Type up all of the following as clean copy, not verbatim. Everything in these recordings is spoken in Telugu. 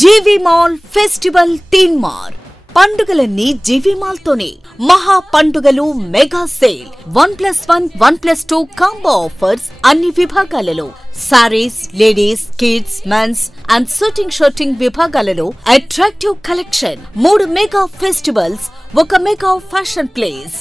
జీవి మాల్ ఫెస్టివల్ థీమ్ మార్ పండుగలన్నీ జీవి మాల్ తోనే మహా పండుగలు మెగా సేల్ 1+1 1+2 కాంబో ఆఫర్స్ అన్ని విభాగాలలో saris ladies kids men's and suiting విభాగాలలో అట్రాక్టివ్ కలెక్షన్ 3 మెగా ఫెస్టివల్స్ ఒక mega fashion place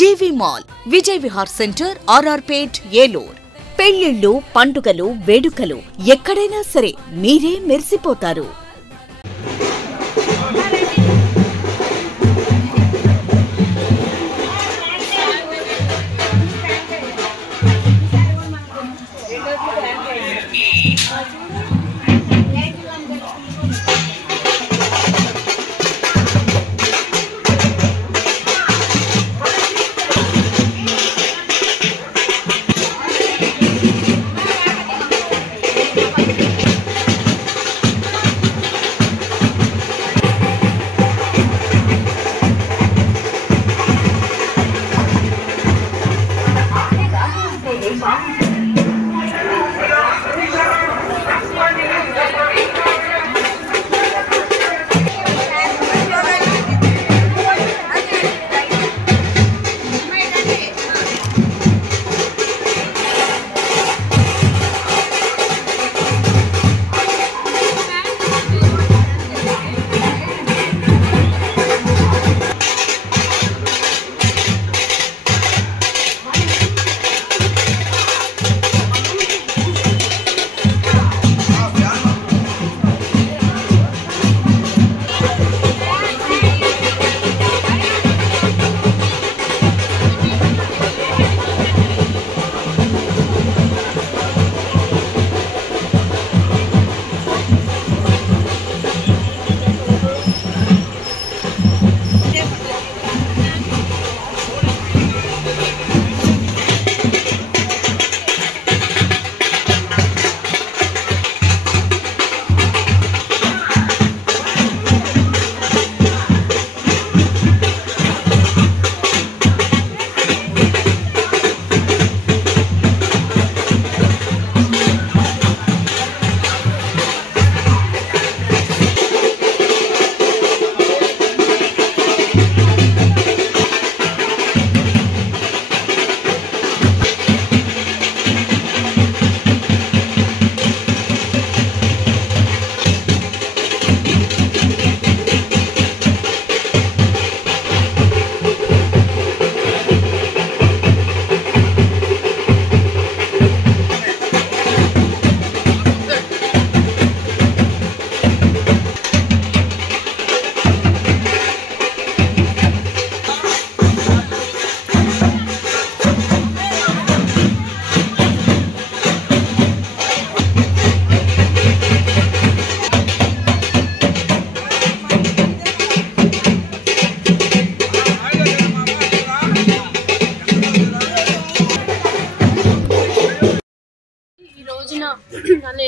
GV mall Vijay Vihar centre RR Pet Eluru పెళ్లిళ్ళు పండుగలు వేడుకలు ఎక్కడైనా సరే మీరే మెరిసిపోతారు.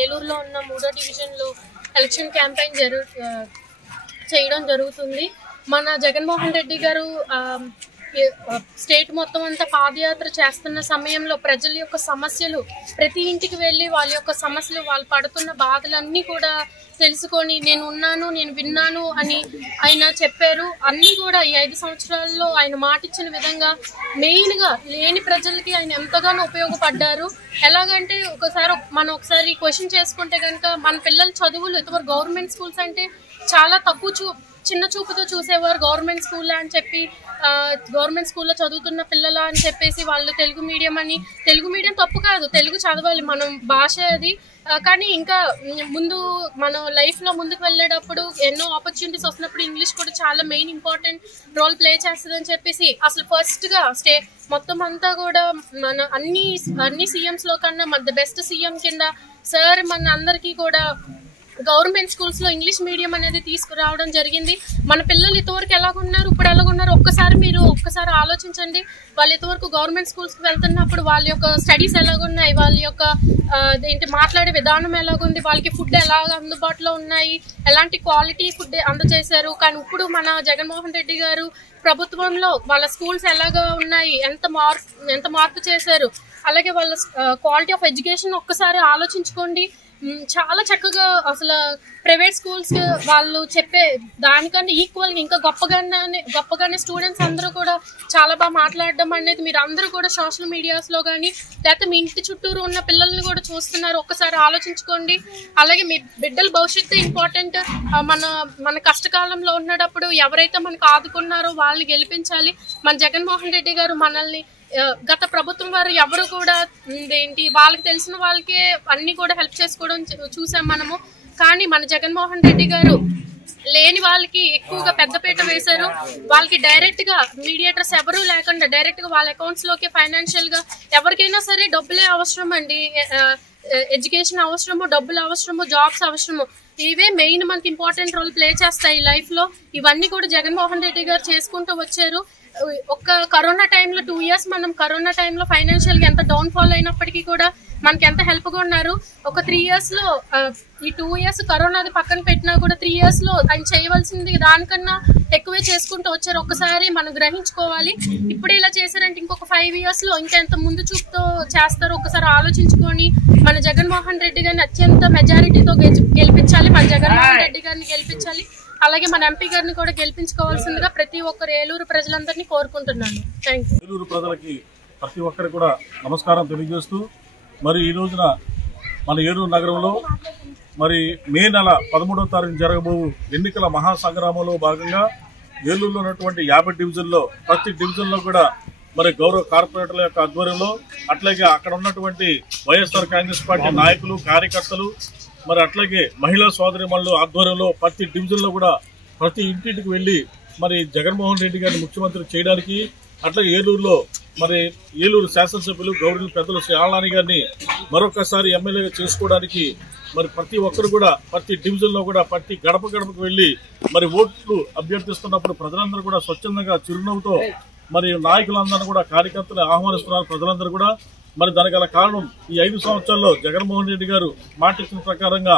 ఏలూరులో ఉన్న 3వ డివిజన్లో ఎలక్షన్ క్యాంపెయిన్ చేయడం జరుగుతుంది. మన జగన్మోహన్ రెడ్డి గారు స్టేట్ మొత్తం అంతా పాదయాత్ర చేస్తున్న సమయంలో ప్రజల యొక్క సమస్యలు ప్రతి ఇంటికి వెళ్ళి వాళ్ళ యొక్క సమస్యలు వాళ్ళు పడుతున్న బాధలన్నీ కూడా తెలుసుకొని నేను ఉన్నాను నేను విన్నాను అని ఆయన చెప్పారు. అన్నీ కూడా ఈ 5 సంవత్సరాల్లో ఆయన మాటిచ్చిన విధంగా మెయిన్గా లేని ప్రజలకి ఆయన ఎంతగానో ఉపయోగపడ్డారు. ఎలాగంటే ఒకసారి క్వశ్చన్ చేసుకుంటే కనుక మన పిల్లల చదువులు ఇంతవరకు గవర్నమెంట్ స్కూల్స్ అంటే చాలా చిన్న చూపుతో చూసేవారు. గవర్నమెంట్ స్కూల్ అని చెప్పి గవర్నమెంట్ స్కూల్లో చదువుతున్న పిల్లల అని చెప్పేసి వాళ్ళు తెలుగు మీడియం తప్పు కాదు, తెలుగు చదవాలి, మనం భాష అది. కానీ ఇంకా ముందు మన లైఫ్లో ముందుకు వెళ్ళేటప్పుడు ఎన్నో ఆపర్చునిటీస్ వస్తున్నప్పుడు ఇంగ్లీష్ కూడా చాలా మెయిన్ ఇంపార్టెంట్ రోల్ ప్లే చేస్తుంది అని చెప్పేసి అసలు ఫస్ట్గా మొత్తం అంతా కూడా మన అన్ని సీఎంస్లో కన్నా మన బెస్ట్ సీఎం కింద సార్ మన అందరికీ కూడా గవర్నమెంట్ స్కూల్స్లో ఇంగ్లీష్ మీడియం అనేది తీసుకురావడం జరిగింది. మన పిల్లలు ఇంతవరకు ఎలాగున్నారు ఇప్పుడు ఎలాగున్నారు ఒక్కసారి ఆలోచించండి. వాళ్ళు ఇంతవరకు గవర్నమెంట్ స్కూల్స్కి వెళ్తున్నప్పుడు వాళ్ళ యొక్క స్టడీస్ ఎలాగున్నాయి, వాళ్ళ యొక్క మాట్లాడే విధానం ఎలాగుంది, వాళ్ళకి ఫుడ్ ఎలాగ అందుబాటులో ఉన్నాయి, ఎలాంటి క్వాలిటీ ఫుడ్ అందజేశారు. కానీ ఇప్పుడు మన జగన్మోహన్ రెడ్డి గారు ప్రభుత్వంలో వాళ్ళ స్కూల్స్ ఎలాగా ఉన్నాయి, ఎంత మార్పు చేశారు, అలాగే వాళ్ళ క్వాలిటీ ఆఫ్ ఎడ్యుకేషన్ ఒక్కసారి ఆలోచించుకోండి. చాలా చక్కగా అసలు ప్రైవేట్ స్కూల్స్ వాళ్ళు చెప్పే దానికన్నా ఈక్వల్గా ఇంకా గొప్పగానే స్టూడెంట్స్ అందరూ కూడా చాలా బాగా మాట్లాడడం అనేది మీరు అందరూ కూడా సోషల్ మీడియాస్లో కానీ లేకపోతే మీ ఇంటి చుట్టూరు ఉన్న పిల్లల్ని కూడా చూస్తున్నారు. ఒక్కసారి ఆలోచించుకోండి. అలాగే మీ బిడ్డల భవిష్యత్తు ఇంపార్టెంట్. మన కష్టకాలంలో ఉన్నప్పుడు ఎవరైతే మనకు ఆదుకున్నారో వాళ్ళని గెలిపించాలి. మన జగన్మోహన్ రెడ్డి గారు మనల్ని గత ప్రభుత్వం వారు ఎవరు కూడా వాళ్ళకి తెలిసిన వాళ్ళకే అన్ని కూడా హెల్ప్ చేసుకోవడం చూసాం మనము. కానీ మన జగన్మోహన్ రెడ్డి గారు లేని వాళ్ళకి ఎక్కువగా పెద్దపీట వేశారు. వాళ్ళకి డైరెక్ట్ గా మీడియేటర్స్ ఎవరూ లేకుండా డైరెక్ట్ గా వాళ్ళ అకౌంట్స్ లోకి ఫైనాన్షియల్ గా ఎవరికైనా సరే డబ్బులే అవసరం అండి. ఎడ్యుకేషన్ అవసరము, డబ్బులు అవసరము, జాబ్స్ అవసరము. ఇవే మెయిన్ మనకి ఇంపార్టెంట్ రోల్ ప్లే చేస్తాయి లైఫ్ లో. ఇవన్నీ కూడా జగన్మోహన్ రెడ్డి గారు చేసుకుంటూ వచ్చారు. ఒక్క కరోనా టైంలో 2 years మనం కరోనా టైంలో ఫైనాన్షియల్ గా ఎంత డౌన్ ఫాల్ అయినప్పటికీ కూడా మనకి ఎంత హెల్ప్ గా ఉన్నారు. ఒక 3 years లో ఈ 2 years కరోనాది పక్కన పెట్టినా కూడా 3 years లో ఆయన చేయవలసింది దానికన్నా ఎక్కువే చేసుకుంటూ వచ్చారు. ఒక్కసారి మనం గ్రహించుకోవాలి. ఇప్పుడు ఇలా చేశారంటే ఇంకొక 5 years లో ఇంకెంత ముందు చూపుతో చేస్తారో ఒకసారి ఆలోచించుకొని మన జగన్మోహన్ రెడ్డి గారిని అత్యంత మెజారిటీతో గెలిపించాలి. మన జగన్మోహన్ రెడ్డి గారిని గెలిపించాలి. అలాగే మన ఎంపీ గారిని కూడా గెలిపించుకోవాల్సిందిగా ప్రతి ఒక్కరు ఏలూరు ప్రజలందరినీ కోరుకుంటున్నాను. Thank you. ఏలూరు ప్రజలకి ప్రతి ఒక్కరికి కూడా నమస్కారం తెలియజేస్తూ, మరి ఈ రోజున మన ఏలూరు నగరంలో మరి మే నెల 13వ తారీఖు జరగబో ఎన్నికల మహాసంగ్రామంలో భాగంగా ఏలూరులో ఉన్నటువంటి 50 డివిజన్లో ప్రతి డివిజన్లో కూడా మరి గౌరవ కార్పొరేటర్ల యొక్క ఆధ్వర్యంలో, అట్లాగే అక్కడ ఉన్నటువంటి వైఎస్ఆర్ కాంగ్రెస్ పార్టీ నాయకులు, కార్యకర్తలు, మరి అట్లాగే మహిళా సోదరిమణుల ఆధ్వర్యంలో ప్రతి డివిజన్లో కూడా ప్రతి ఇంటింటికి వెళ్ళి మరి జగన్మోహన్ రెడ్డి గారిని ముఖ్యమంత్రి చేయడానికి, అట్లాగే ఏలూరులో మరి ఏలూరు శాసనసభ్యులు గౌరవ పెద్దలు శ్రీ ఆళ్ళనాని గారిని మరొకసారి ఎమ్మెల్యేగా చేసుకోవడానికి మరి ప్రతి ఒక్కరు కూడా ప్రతి డివిజన్లో కూడా ప్రతి గడప గడపకు వెళ్ళి మరి ఓట్లు అభ్యర్థిస్తున్నప్పుడు ప్రజలందరూ కూడా స్వచ్ఛందంగా చిరునవ్వుతో మరి నాయకులందరూ కూడా కార్యకర్తలు ఆహ్వానిస్తున్నారు. ప్రజలందరూ కూడా మరి దానికి గల కారణం ఈ 5 సంవత్సరాల్లో జగన్మోహన్ రెడ్డి గారు మాట ఇచ్చిన ప్రకారంగా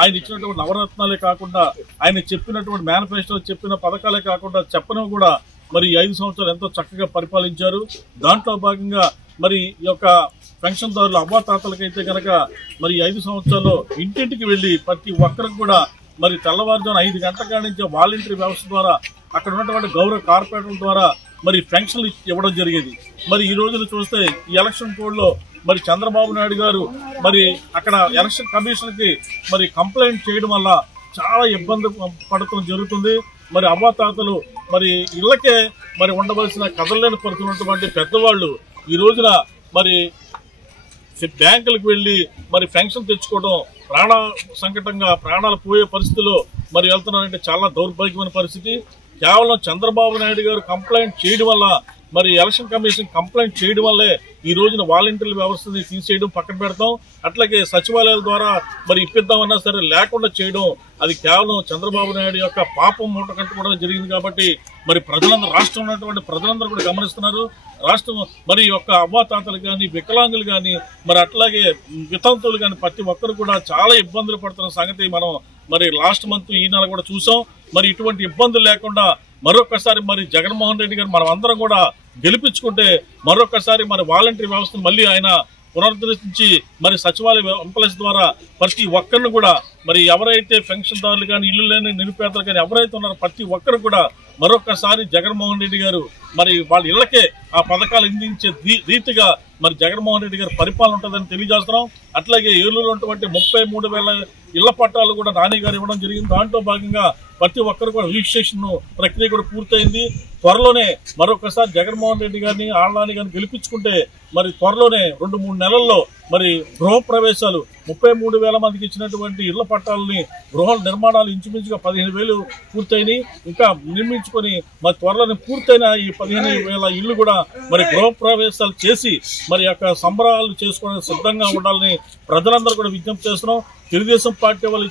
ఆయన ఇచ్చినటువంటి నవరత్నాలే కాకుండా ఆయన చెప్పినటువంటి మేనిఫెస్టో చెప్పిన పథకాలే కాకుండా చెప్పనవి కూడా మరి 5 సంవత్సరాలు ఎంతో చక్కగా పరిపాలించారు. దాంట్లో భాగంగా మరి ఈ యొక్క పెన్షన్దారులు అవ్వాతాతలకైతే కనుక మరి 5 సంవత్సరాల్లో ఇంటింటికి వెళ్లి ప్రతి ఒక్కరికి కూడా మరి తెల్లవారుజామున 5 గంటల కాడి నుంచి వాలంటరీ వ్యవస్థ ద్వారా అక్కడ ఉన్నటువంటి గౌరవ కార్పొరేటర్ల ద్వారా మరి పెన్షన్లు ఇవ్వడం జరిగేది. మరి ఈ రోజున చూస్తే ఈ ఎలక్షన్ కోడ్ లో మరి చంద్రబాబు నాయుడు గారు మరి అక్కడ ఎలక్షన్ కమిషన్ కి మరి కంప్లైంట్ చేయడం వల్ల చాలా ఇబ్బంది పడటం జరుగుతుంది. మరి అవ్వాతాతలు మరి ఇళ్లకే మరి ఉండవలసిన కదలలేని పడుతున్నటువంటి పెద్దవాళ్ళు ఈ రోజున మరి బ్యాంకులకు వెళ్లి మరి పెన్షన్ తెచ్చుకోవడం ప్రాణ సంకటంగా ప్రాణాలు పోయే పరిస్థితిలో మరి వెళ్తున్నారంటే చాలా దౌర్భాగ్యమైన పరిస్థితి. కేవలం చంద్రబాబు నాయుడు గారు కంప్లైంట్ చేయడం వల్ల మరి ఎలక్షన్ కమిషన్ కంప్లైంట్ చేయడం వల్లే ఈ రోజున వాలంటీర్ల వ్యవస్థని తీసేయడం పక్కన పెడతాం. అట్లాగే సచివాలయాల ద్వారా మరి ఇప్పిద్దామన్నా సరే లేకుండా చేయడం అది కేవలం చంద్రబాబు నాయుడు యొక్క పాపం మూట కట్టుకోవడం జరిగింది. కాబట్టి మరి ప్రజలందరూ రాష్ట్రం ఉన్నటువంటి ప్రజలందరూ కూడా గమనిస్తున్నారు. రాష్ట్రం మరి యొక్క అవ్వాతాతలు కానీ వికలాంగులు కానీ మరి అట్లాగే వితంతువులు కానీ ప్రతి ఒక్కరు కూడా చాలా ఇబ్బందులు పడుతున్న సంగతి మనం మరి లాస్ట్ మంత్ ఈ నెల కూడా చూసాం. మరి ఇటువంటి ఇబ్బందులు లేకుండా మరొకసారి మరి జగన్మోహన్ రెడ్డి గారు మనం అందరం కూడా గెలిపించుకుంటే మరొకసారి మరి వాలంటరీ వ్యవస్థను మళ్ళీ ఆయన పునరుద్ధరించి మరి సచివాలయ ఎంప్లాయీస్ ద్వారా ప్రతి ఒక్కరిని కూడా మరి ఎవరైతే పెన్షన్దారులు కానీ ఇల్లు లేని నిరుపేదలు కానీ ఎవరైతే ఉన్నారో ప్రతి ఒక్కరు కూడా మరొకసారి జగన్మోహన్ రెడ్డి గారు మరి వాళ్ళ ఇళ్లకే ఆ పథకాలు అందించే రీతిగా మరి జగన్మోహన్ రెడ్డి గారి పరిపాలన ఉంటుందని తెలియజేస్తున్నాం. అట్లాగే ఏలూరులో ఉన్నటువంటి 33,000 ఇళ్ల పట్టాలు కూడా నాని గారు ఇవ్వడం జరిగింది. దాంట్లో భాగంగా ప్రతి ఒక్కరు కూడా రిజిస్ట్రేషన్ ప్రక్రియ కూడా పూర్తయింది. త్వరలోనే మరొకసారి జగన్మోహన్ రెడ్డి గారిని ఆళ్ళనాని గారిని గెలిపించుకుంటే మరి త్వరలోనే 2-3 నెలల్లో మరి గృహప్రవేశాలు 33,000 మందికి ఇచ్చినటువంటి ఇళ్ల పట్టాలని గృహ నిర్మాణాలు ఇంచుమించుగా 15,000 పూర్తయినాయి. ఇంకా నిర్మించుకొని మరి త్వరలోనే పూర్తయిన ఈ 15,000 ఇళ్లు కూడా మరి గృహప్రవేశాలు చేసి మరి యొక్క సంబరాలు చేసుకోవడానికి సిద్ధంగా ఉండాలని ప్రజలందరూ కూడా విజ్ఞప్తి చేస్తున్నాం. తెలుగుదేశం పార్టీ వాళ్ళు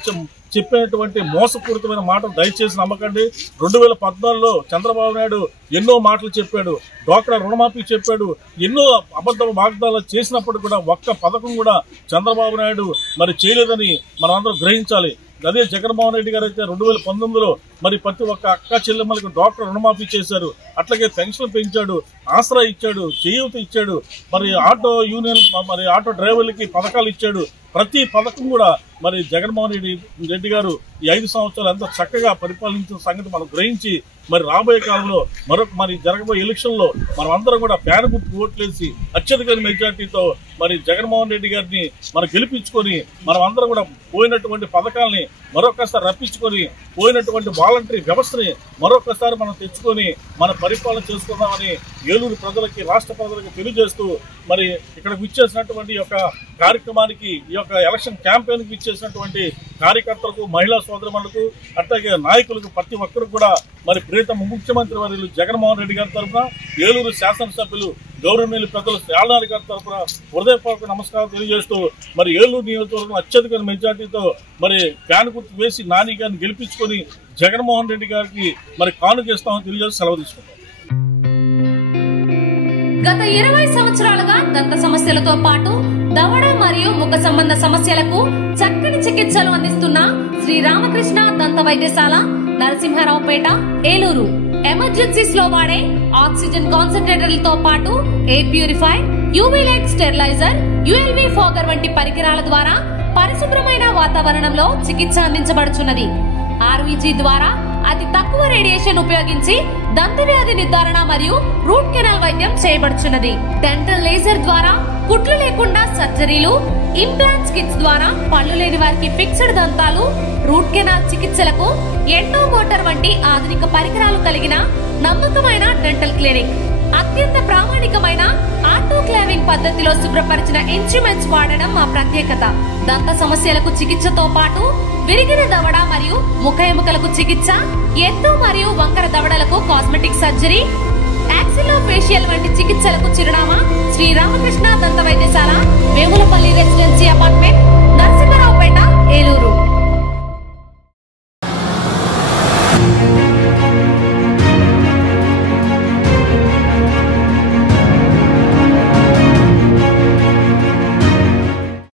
చెప్పినటువంటి మోసపూరితమైన మాటలు దయచేసి నమ్మకండి. 2014లో చంద్రబాబు నాయుడు ఎన్నో మాటలు చెప్పాడు, డ్వాక్రా రుణమాఫీ చెప్పాడు, ఎన్నో అబద్ధ వాగ్దానాలు చేసినప్పుడు కూడా ఒక్క పథకం కూడా చంద్రబాబు నాయుడు మరి చేయలేదని మనందరం గ్రహించాలి. అదే జగన్మోహన్ రెడ్డి గారు అయితే 2019లో మరి ప్రతి ఒక్క అక్క చెల్లెమ్మలకు డాక్టర్ రుణమాఫీ చేశారు. అట్లాగే పెన్షన్ పెంచాడు, ఆసరా ఇచ్చాడు, చేయూత ఇచ్చాడు, మరి ఆటో యూనియన్ మరి ఆటో డ్రైవర్లకి పథకాలు ఇచ్చాడు. ప్రతి పథకం కూడా మరి జగన్మోహన్ రెడ్డి గారు ఈ 5 సంవత్సరాలు ఎంత చక్కగా పరిపాలించిన సంగతి మనం గ్రహించి మరి రాబోయే కాలంలో మరి జరగబోయే ఎలక్షన్ లో మనం అందరం కూడా ఫ్యాన్ గుర్తు ఓట్లేసి అత్యధిక మెజార్టీతో మరి జగన్మోహన్ రెడ్డి గారిని మనం గెలిపించుకొని మనం అందరం కూడా పోయినటువంటి పథకాలని మరొకసారి రప్పించుకొని పోయినటువంటి వాలంటరీ వ్యవస్థని మరొకసారి మనం తెచ్చుకొని మన పరిపాలన చేసుకుందామని ఏలూరు ప్రజలకి, రాష్ట్ర ప్రజలకి తెలియజేస్తూ మరి ఇక్కడికి విచ్చేసినటువంటి ఈ యొక్క కార్యక్రమానికి, ఈ యొక్క ఎలక్షన్ క్యాంపెయిన్కి ఇచ్చేసినటువంటి కార్యకర్తలకు, మహిళా సోదరులకు, అట్లాగే నాయకులకు, ప్రతి ఒక్కరు కూడా మరి ప్రియతమ ముఖ్యమంత్రి వర్యులు జగన్మోహన్ రెడ్డి గారి తరఫున, ఏలూరు శాసనసభ్యులు గౌరవనీయులు పెద్దలు శ్యాలనారి గారి తరఫున హృదయపూర్వక నమస్కారం తెలియజేస్తూ మరి ఏలూరు నియోజకవర్గం అత్యధిక మెజార్టీతో మరి ఫ్యాన్ గుర్తు వేసి నాని గారిని గెలిపించుకొని జగన్మోహన్ రెడ్డి గారికి మరి కానుకేస్తామని తెలియజేసి సెలవు తీసుకుంటాం. గత 20 సంవత్సరాలుగా దంత సమస్యలతో పాటు దవడ మరియు ముఖ సంబంధ సమస్యలకు చక్కని చికిత్సలు అందిస్తున్న శ్రీ రామకృష్ణ దంత వైద్యశాల, నరసింహారావుపేట, ఏలూరు. ఎమర్జెన్సీస్ లో వాడే ఆక్సిజన్ కాన్సంట్రేటర్లతో పాటు air purify, UV light steriliser, ULV fogger వంటి పరికరాల ద్వారా పరిశుభ్రమైన వాతావరణంలో చికిత్స అందించబడుచున్నది. ఆర్వీజీ ద్వారా అతి తక్కువ రేడియేషన్ ఉపయోగించి దంత వ్యాధి నిర్ధారణ మరియు రూట్ కెనాల్ వైద్యం చేయబడుచున్నది. డెంటల్ లేజర్ ద్వారా కుట్లు లేకుండా సర్జరీలు, ఇంప్లాంట్స్ కిట్స్ ద్వారా పళ్ళు లేని వారికి ఫిక్స్డ్ దంతాలు, రూట్ కెనాల్ చికిత్సలకు ఎండో మోటార్ వంటి ఆధునిక పరికరాలు కలిగిన నమ్మకమైన డెంటల్ క్లినిక్. అత్యంత ప్రామాణికమైన ఆటోక్లావింగ్ పద్ధతిలో శుభ్రపరిచిన ఇన్స్ట్రుమెంట్స్ వాడడం మా ప్రత్యేకత. దంత సమస్యలకు చికిత్సతో పాటు విరిగిన దవడ మరియు ముఖ ఎముకలకు చికిత్స, ఎత్తు మరియు వంకర దవడలకు కాస్మెటిక్ సర్జరీ, యాక్సిలోఫేషియల్ వంటి చికిత్సలకు చిరునామా శ్రీ రామకృష్ణ దంత వైద్యశాల, వేములపల్లి రెసిడెన్సీ అపార్ట్మెంట్, నరసింహారావుపేట, ఏలూరు.